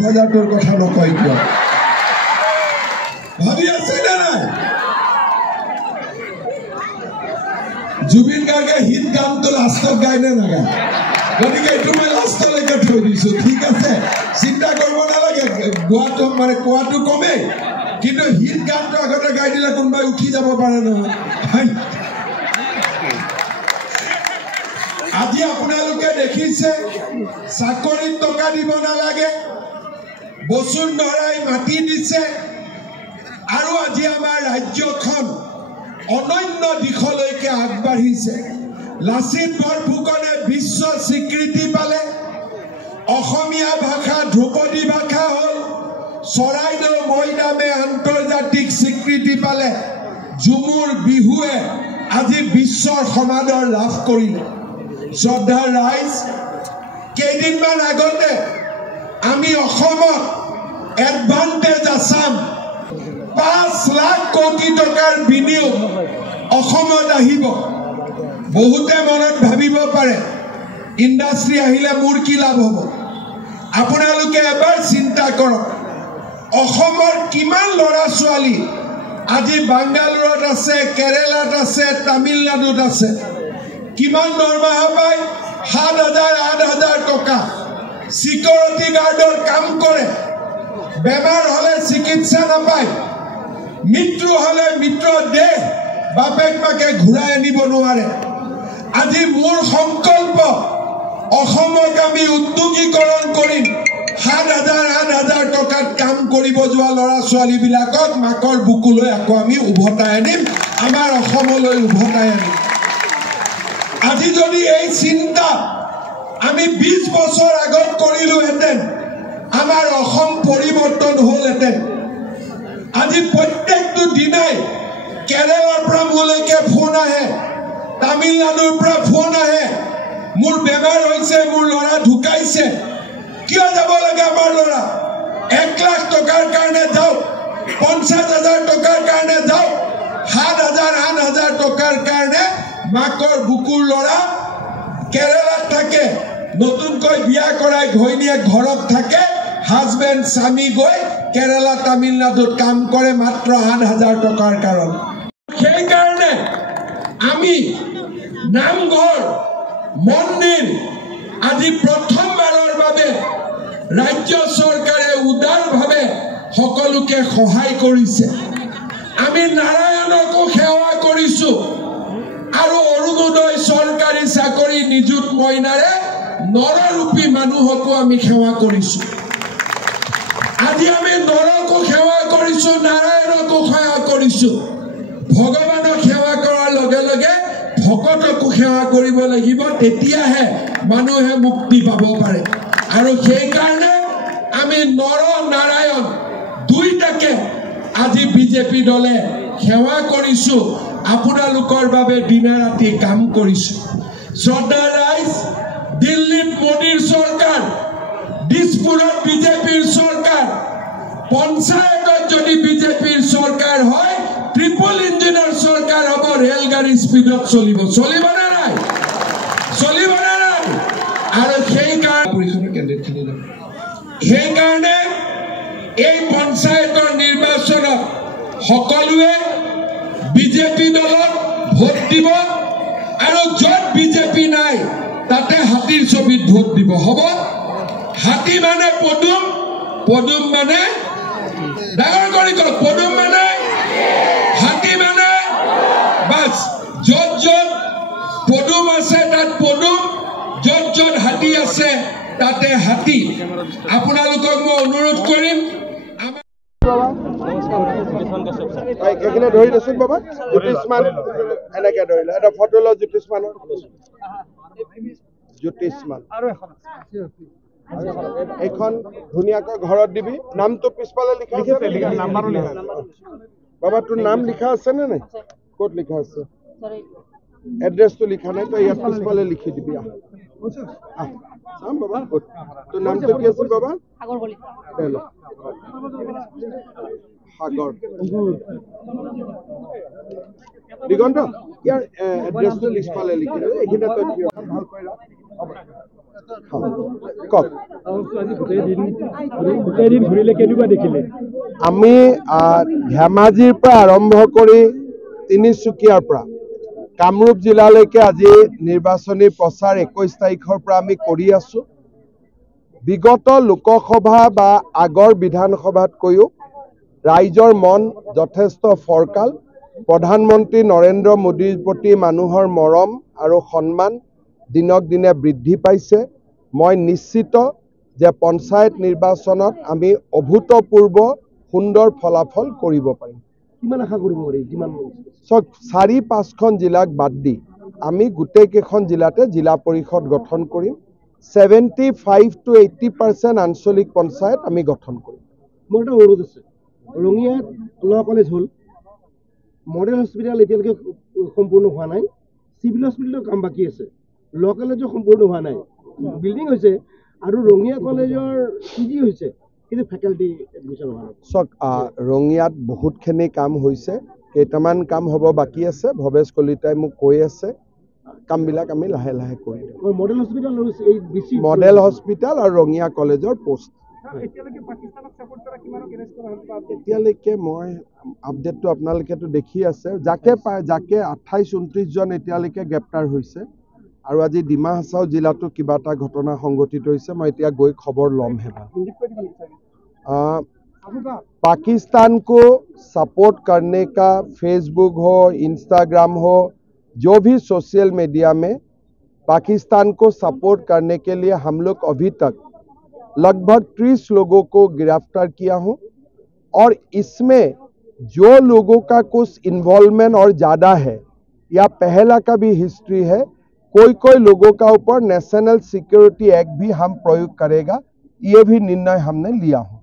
হাজাৰটোৰ কথা নকয় কিয় ভাবি আছে নে নাই জুবিন গাৰ্গে হিট গানটো লাষ্টত গায় নে নাগায় গতিকে এইটো মই লাষ্টলৈকে থৈ দিছো ঠিক আছে চিন্তা কৰিব নালাগে গোৱাটো মানে কোৱাটো কমেই কিন্তু হিট গানটো আগতে গাই দিলে কোনোবাই উঠি যাব পাৰে নহয় আজি আপোনালোকে দেখিছে চাকৰিত টকা দিব নালাগে বসুন্ধৰাই মাটি দিছে আৰু আজি আমাৰ ৰাজ্যখন অনন্য দিশলৈকে আগবাঢ়িছে লাচিত বৰফুকনে বিশ্ব স্বীকৃতি পালে অসমীয়া ভাষা ধ্ৰুপদী ভাষা হ'ল চৰাইদেউ মৈদামে আন্তৰ্জাতিক স্বীকৃতি পালে ঝুমুৰ বিহুৱে আজি বিশ্বৰ সমাদৰ লাভ কৰিলে শ্ৰদ্ধাৰ ৰাইজ কেইদিনমান আগতে আমি অসমত এডভান্টেজ আসাম 5 লাখ কোটি টকাৰ বিনিয়োগ অসমত আহিব বহুতে মনত ভাবিব পাৰে ইণ্ডাষ্ট্ৰি আহিলে মোৰ কি লাভ হ'ব আপোনালোকে এবাৰ চিন্তা কৰক অসমৰ কিমান ল'ৰা ছোৱালী আজি বাংগালোৰত আছে কেৰেলাত আছে তামিলনাডুত আছে কিমান দৰমহা পায় 7,000-8,000 টকা সিকিউৰিটি গাৰ্ডৰ কাম কৰে বেমাৰ হলে চিকিৎসা নাপায় মৃত্যু হলে মিত্ৰ দেহ বাপেক মাকে ঘূৰাই আনিব নোৱাৰে আজি মোৰ সংকল্প অসমক আমি উদ্যোগীকৰণ কৰিম 7,000-8,000 টকাত কাম কৰিব যোৱা ল'ৰা ছোৱালীবিলাকক মাকৰ বুকুলৈ আকৌ আমি উভতাই আনিম আমাৰ অসমলৈ উভতাই আনিম আজি যদি এই চিন্তা আমি 20 বছৰ আগত কৰিলোহেঁতেন আমাৰ অসম পৰিৱৰ্তন হ'লহেঁতেন আজি প্ৰত্যেকটো দিনাই কেৰেলাৰ পৰা মোলৈকে ফোন আহে তামিলনাডুৰ পৰা ফোন আহে মোৰ বেমাৰ হৈছে মোৰ ল'ৰা ঢুকাইছে কিয় যাব লাগে আমাৰ ল'ৰা 1 লাখ টকাৰ কাৰণে যাওক 50,000 টকাৰ কাৰণে যাওক 7,000-8,000 টকাৰ কাৰণে মাকৰ বুকুৰ ল'ৰা কেৰেলাত থাকে নতুনকৈ বিয়া কৰাই ঘৈণীয়েক ঘৰত থাকে হাজবেণ্ড স্বামী গৈ কেৰেলা তামিলনাডুত কাম কৰে মাত্ৰ 8,000 টকাৰ কাৰণে সেইকাৰণে আমি নামঘৰ মন্দিৰ আজি প্ৰথমবাৰৰ বাবে ৰাজ্য চৰকাৰে উদাৰভাৱে সকলোকে সহায় কৰিছে আমি নাৰায়ণকো সেৱা কৰিছো আৰু অৰুণোদয় চৰকাৰী চাকৰি নিযুত মইনাৰে নৰৰূপী মানুহকো আমি সেৱা কৰিছো আজি আমি নৰকো সেৱা কৰিছো নাৰায়ণকো সেৱা কৰিছো ভগৱানক সেৱা কৰাৰ লগে লগে ভকতকো সেৱা কৰিব লাগিব তেতিয়াহে মানুহে মুক্তি পাব পাৰে আৰু সেই কাৰণে আমি নৰ নাৰায়ণ দুইটাকে আজি বিজেপি দলে সেৱা কৰিছো আপোনালোকৰ বাবে দিনে ৰাতি কাম কৰিছো শ্ৰদ্ধাৰ ৰাইজ দিল্লীত মোদীৰ চৰকাৰ দিছপুৰত বিজেপিৰ চৰকাৰ পঞ্চায়তত যদি বিজেপিৰ চৰকাৰ হয় ট্ৰিপল ইঞ্জিনৰ চৰকাৰ হ'ব ৰেলগাড়ী স্পীডত চলিব নে নাই আৰু সেইকাৰণে এই পঞ্চায়তৰ নিৰ্বাচনত সকলোৱে বিজেপি দলক ভোট দিব আৰু য'ত বিজেপি নাই তাতে হাতীৰ ছবিত ভোট দিব হ'ব হাতী মানে পদুম মানে ডাঙৰ কৰি কওক পদুম মানে হাতী মানে বাস য'ত পদুম আছে তাত পদুম য'ত হাতী আছে তাতে হাতী আপোনালোকক মই অনুৰোধ কৰিম এখানে ধৰি দেচোন বাবা জ্যোতিষমান এনেকে ধৰিলে এটা ফটো ল জ্যোতিষমান এখন ধুনীয়াকৈ ঘৰত দিবি নামটো পিছফালে লিখা আছে বাবা তোৰ নাম লিখা আছে নে নাই ক'ত লিখা আছে এড্ৰেছটো লিখা নাই তো ইয়াত পিছফালে লিখি দিবি বাবা তোৰ নামটো কি আছিল বাবা সাগৰ দিগন্ত ইয়াৰ এড্ৰেছটো পিছফালে লিখি দিবি এইখিনিতে তই ভাল কৰি আমি ধেমাজিৰ পৰা আৰম্ভ কৰি তিনিচুকীয়াৰ পৰা কামৰূপ জিলালৈকে আজি নিৰ্বাচনী প্ৰচাৰ 21 তাৰিখৰ পৰা আমি কৰি আছো। বিগত লোকসভা বা আগৰ বিধানসভাতকৈও ৰাইজৰ মন যথেষ্ট ফৰকাল। প্ৰধানমন্ত্ৰী নৰেন্দ্ৰ মোদীৰ প্ৰতি মানুহৰ মৰম আৰু সন্মান দিনক দিনে বৃদ্ধি পাইছে। মই নিশ্চিত যে পঞ্চায়ত নিৰ্বাচনত আমি অভূতপূৰ্ব সুন্দৰ ফলাফল কৰিব পাৰিম। কিমান আশা কৰিব পাৰি? কিমান 4-5খন জিলাক বাদ দি আমি গোটেইকেইখন জিলাতে জিলা পৰিষদ গঠন কৰিম। 75 to 80% আঞ্চলিক পঞ্চায়ত আমি গঠন কৰিম। মোৰ এটা অনুৰোধ আছে, ৰঙিয়াত ল কলেজ হ'ল, মডেল হস্পিটেল এতিয়ালৈকে সম্পূৰ্ণ হোৱা নাই, চিভিল হস্পিটেলৰ কাম বাকী আছে, ল কলেজো সম্পূৰ্ণ হোৱা নাই, বিল্ডিং হৈছে আৰু ৰঙিয়া কলেজৰ PG হৈছে, কিন্তু ফেকাল্টি এডমিশ্যন হোৱা নাই। চাওক, ৰঙিয়াত বহুতখিনি কাম হৈছে, কেইটামান কাম হ'ব বাকী আছে। ভৱেশ কলিতাই মোক কৈ আছে, কামবিলাক আমি লাহে লাহে কৰি দিম। মডেল হস্পিটেল আৰু ৰঙিয়া কলেজৰ পোষ্ট এতিয়ালৈকে মই আপডেটটো আপোনালোকেতো দেখি আছে, যাকে 28-29 জন এতিয়ালৈকে গ্ৰেপ্তাৰ হৈছে আৰু আজি ডিমা হাছাও জিলাতো কিবা এটা ঘটনা সংঘটিত হৈছে। মই এতিয়া গৈ খবৰ ল'মহে। पाकिस्तान को सपोर्ट करने का फेसबुक हो, इंस्टाग्राम हो, जो भी सोशल मीडिया में पाकिस्तान को सपोर्ट करने के लिए हम लोग अभी तक लगभग 30 लोगों को गिरफ्तार किया हूं और इसमें जो लोगों का कुछ इन्वॉल्वमेंट और ज़्यादा है या पहला का भी हिस्ट्री है, कोई लोगों का ऊपर नेशनल सिक्योरिटी एक्ट भी हम प्रयोग करेगा, ये भी निर्णय हमने लिया हूं।